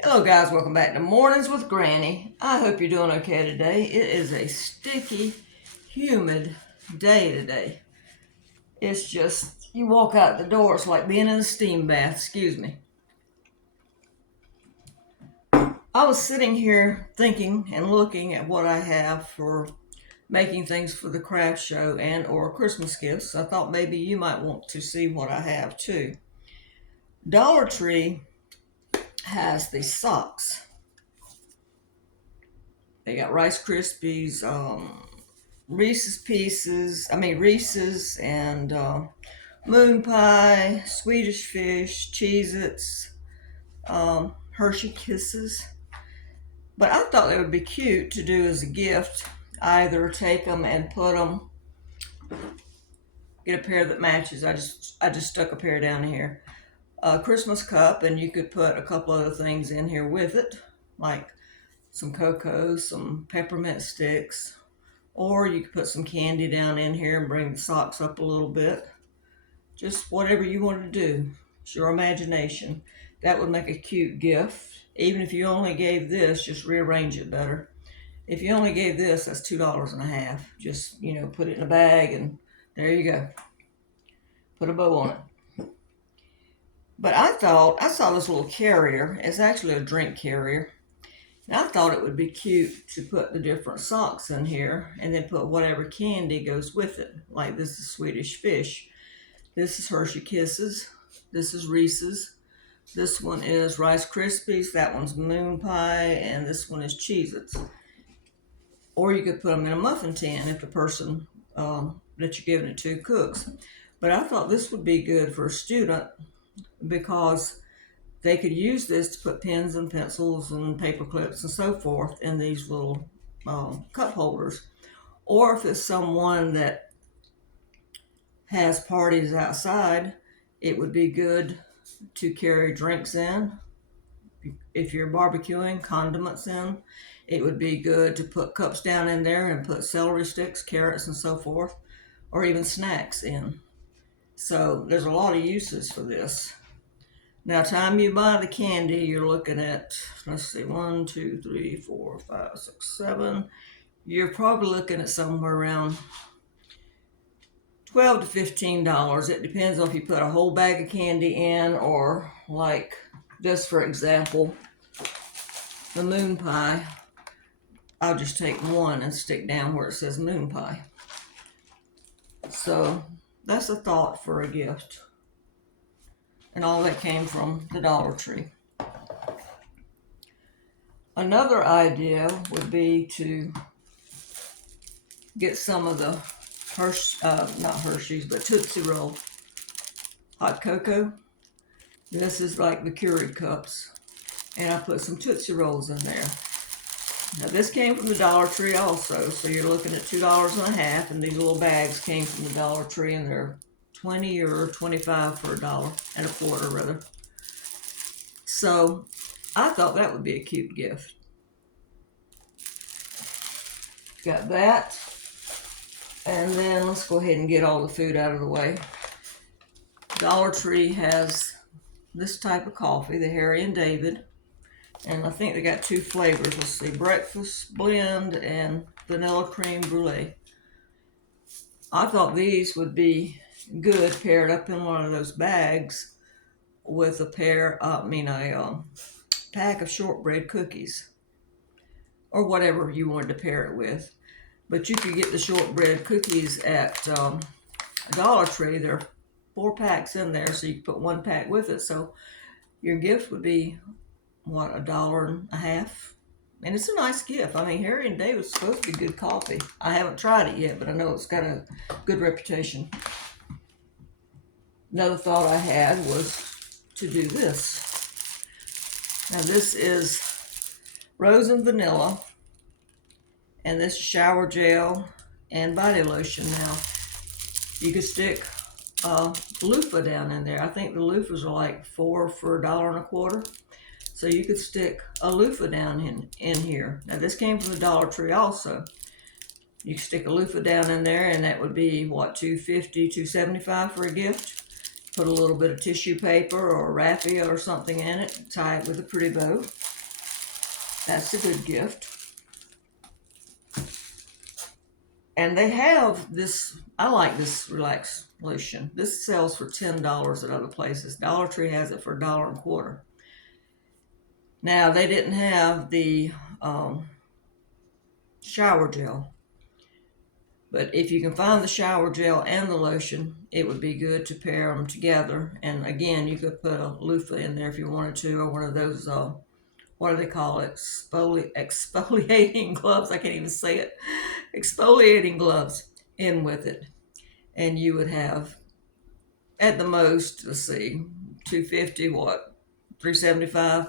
Hello guys, welcome back to Mornings with Granny. I hope you're doing okay today. It is a sticky, humid day today. It's just, you walk out the door, it's like being in a steam bath, excuse me. I was sitting here thinking and looking at what I have for making things for the craft show and or Christmas gifts. I thought maybe you might want to see what I have too. Dollar Tree has these socks. They got Rice Krispies, Reese's, and moon pie, Swedish fish, Cheez-Its, Hershey Kisses. But I thought they would be cute to do as a gift. Either take them and put them, get a pair that matches. I just stuck a pair down here. A Christmas cup, and you could put a couple other things in here with it, like some cocoa, some peppermint sticks, or you could put some candy down in here and bring the socks up a little bit. Just whatever you want to do. It's your imagination. That would make a cute gift. Even if you only gave this, just rearrange it better. If you only gave this, that's $2.50. Just, put it in a bag and there you go. Put a bow on it. But I saw this little carrier. It's actually a drink carrier. And I thought it would be cute to put the different socks in here and then put whatever candy goes with it. Like this is Swedish fish. This is Hershey Kisses. This is Reese's. This one is Rice Krispies. That one's moon pie. And this one is Cheez-Its. Or you could put them in a muffin tin if the person that you're giving it to cooks. But I thought this would be good for a student because they could use this to put pens and pencils and paper clips and so forth in these little cup holders. Or if it's someone that has parties outside, it would be good to carry drinks in. If you're barbecuing, condiments in. It would be good to put cups down in there and put celery sticks, carrots, and so forth, or even snacks in. So there's a lot of uses for this. Now, time you buy the candy, you're looking at, let's see, 1, 2, 3, 4, 5, 6, 7. You're probably looking at somewhere around $12 to $15. It depends on if you put a whole bag of candy in or like this, for example, the moon pie. I'll just take one and stick down where it says moon pie. So that's a thought for a gift. And all that came from the Dollar Tree. Another idea would be to get some of the not Hershey's, but Tootsie Roll hot cocoa. This is like the Keurig cups. And I put some Tootsie Rolls in there. Now this came from the Dollar Tree also, so you're looking at $2.50, and these little bags came from the Dollar Tree, and they're 20 or 25 for $1.25 rather. So I thought that would be a cute gift. Got that. And then let's go ahead and get all the food out of the way. Dollar Tree has this type of coffee, the Harry and David. And I think they got two flavors. Let's see, breakfast blend and vanilla cream brulee. I thought these would be good paired up in one of those bags with a pack of shortbread cookies or whatever you wanted to pair it with. But you could get the shortbread cookies at Dollar Tree. There are 4 packs in there, so you can put 1 pack with it. So your gift would be, $1.50? And it's a nice gift. I mean, Harry and David's supposed to be good coffee. I haven't tried it yet, but I know it's got a good reputation. Another thought I had was to do this. Now this is rose and vanilla, and this is shower gel and body lotion. Now you could stick a loofah down in there. I think the loofahs are like 4 for $1.25. So you could stick a loofah down in here. Now this came from the Dollar Tree also. You could stick a loofah down in there, and that would be $2.50, $2.75 for a gift. Put a little bit of tissue paper or raffia or something in it, tie it with a pretty bow. That's a good gift. And they have this, I like this Relax lotion. This sells for $10 at other places. Dollar Tree has it for $1.25. Now, they didn't have the shower gel. But if you can find the shower gel and the lotion, it would be good to pair them together. And again, you could put a loofah in there if you wanted to, or one of those, what do they call it? Exfoliating gloves. I can't even say it. Exfoliating gloves in with it. And you would have, at the most, let's see, 250, what? 375.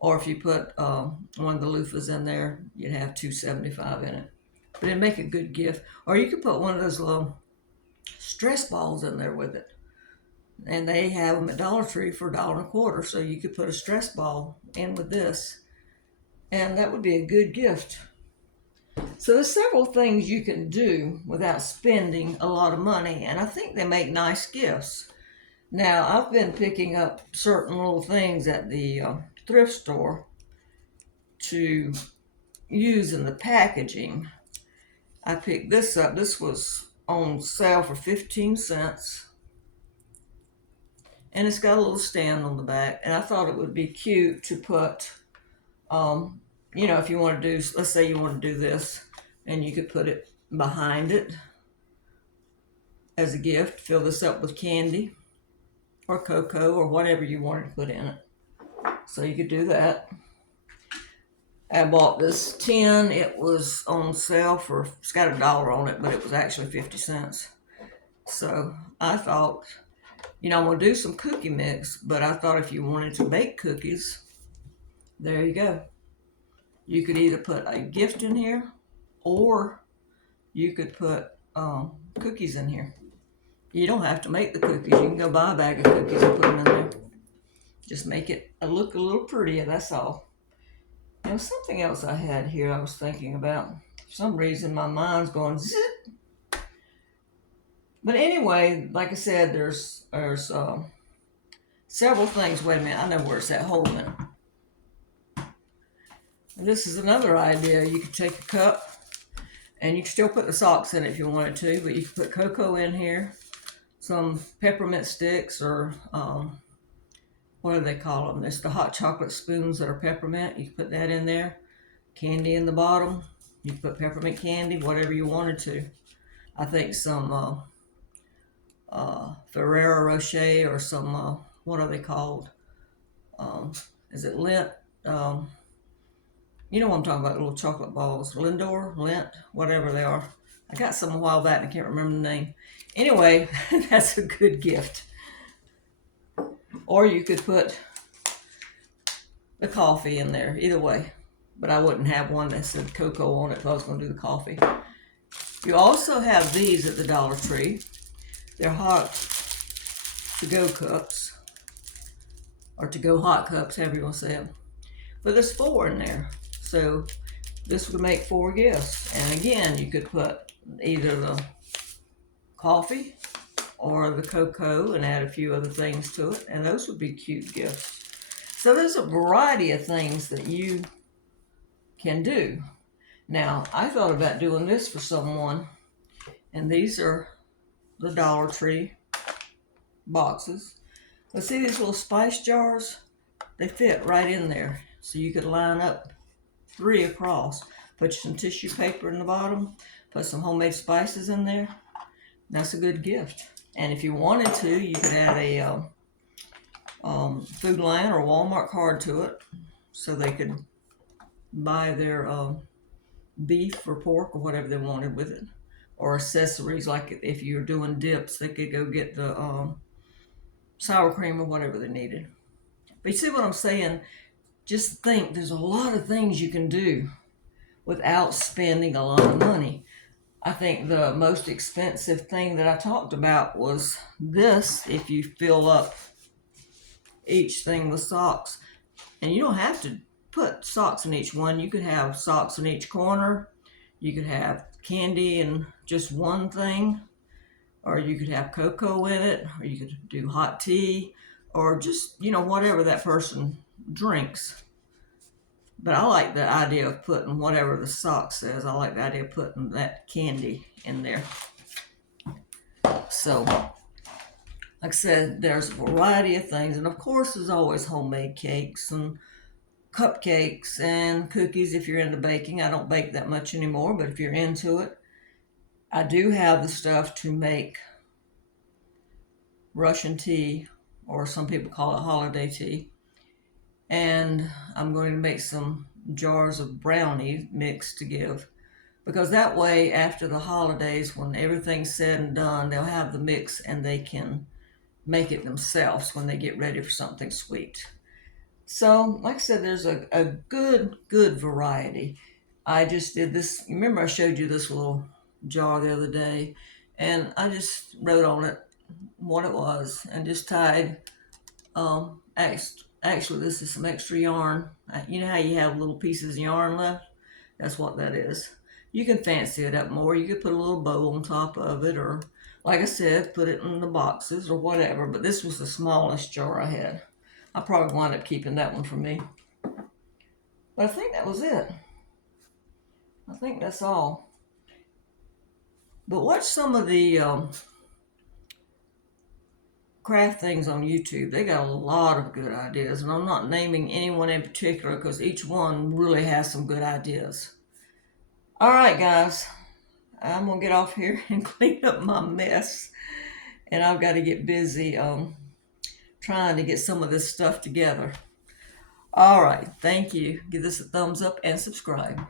Or if you put one of the loofahs in there, you'd have 275 in it. But it'd make a good gift. Or you could put one of those little stress balls in there with it. And they have them at Dollar Tree for $1.25. So you could put a stress ball in with this. And that would be a good gift. So there's several things you can do without spending a lot of money. And I think they make nice gifts. Now, I've been picking up certain little things at the thrift store to use in the packaging. I picked this up. This was on sale for 15 cents. And it's got a little stand on the back. And I thought it would be cute to put, if you want to do, let's say you want to do this, and you could put it behind it as a gift. Fill this up with candy or cocoa or whatever you wanted to put in it. So you could do that. I bought this tin. it was on sale for, it's got $1 on it, but it was actually 50 cents. So I thought, I'm going to do some cookie mix, but I thought if you wanted to bake cookies, there you go. You could either put a gift in here, or you could put cookies in here. You don't have to make the cookies. You can go buy a bag of cookies and put them in there. Just make it look a little prettier, that's all. And something else I had here I was thinking about. For some reason, my mind's going zip. But anyway, like I said, there's several things. Wait a minute, I know where it's at. Hold a minute. And this is another idea. You could take a cup, and you can still put the socks in it if you wanted to, but you can put cocoa in here, some peppermint sticks, or what do they call them? It's the hot chocolate spoons that are peppermint. You can put that in there. Candy in the bottom. You can put peppermint candy, whatever you wanted to. I think some Ferrero Rocher or some, what are they called? Is it Lindt? You know what I'm talking about, little chocolate balls. Lindor, Lindt, whatever they are. I got some a while back and I can't remember the name. Anyway, that's a good gift. Or you could put the coffee in there, either way. But I wouldn't have one that said cocoa on it if I was going to do the coffee. You also have these at the Dollar Tree. They're hot to-go cups, or to-go hot cups, however you want to say them. But there's 4 in there, so this would make 4 gifts. And again, you could put either the coffee or the cocoa and add a few other things to it, and those would be cute gifts. So there's a variety of things that you can do. Now, I thought about doing this for someone, and these are the Dollar Tree boxes. But see these little spice jars? They fit right in there. So you could line up 3 across. Put some tissue paper in the bottom. Put some homemade spices in there. That's a good gift. And if you wanted to, you could add a Food Lion or Walmart card to it, so they could buy their beef or pork or whatever they wanted with it. Or accessories, like if you're doing dips, they could go get the sour cream or whatever they needed. But you see what I'm saying? Just think, there's a lot of things you can do without spending a lot of money. I think the most expensive thing that I talked about was this. If you fill up each thing with socks, and you don't have to put socks in each one. You could have socks in each corner. You could have candy in just one thing, or you could have cocoa in it, or you could do hot tea, or just, whatever that person drinks. But I like the idea of putting whatever the sock says. I like the idea of putting that candy in there. So, like I said, there's a variety of things. And of course, there's always homemade cakes and cupcakes and cookies if you're into baking. I don't bake that much anymore, but if you're into it, I do have the stuff to make Russian tea, or some people call it holiday tea. And I'm going to make some jars of brownie mix to give, because that way after the holidays, when everything's said and done, they'll have the mix and they can make it themselves when they get ready for something sweet. So like I said, there's a good variety. I just did this. Remember I showed you this little jar the other day, and I just wrote on it what it was and just tied actually this is some extra yarn. You know how you have little pieces of yarn left? That's what that is. You can fancy it up more. You could put a little bow on top of it, or like I said, put it in the boxes or whatever. But this was the smallest jar I had. I probably wound up keeping that one for me. But I think that was it. I think that's all. But watch some of the craft things on YouTube. They got a lot of good ideas, and I'm not naming anyone in particular because each one really has some good ideas. All right, guys, I'm gonna get off here and clean up my mess, and I've got to get busy trying to get some of this stuff together. All right, thank you. Give this a thumbs up and subscribe.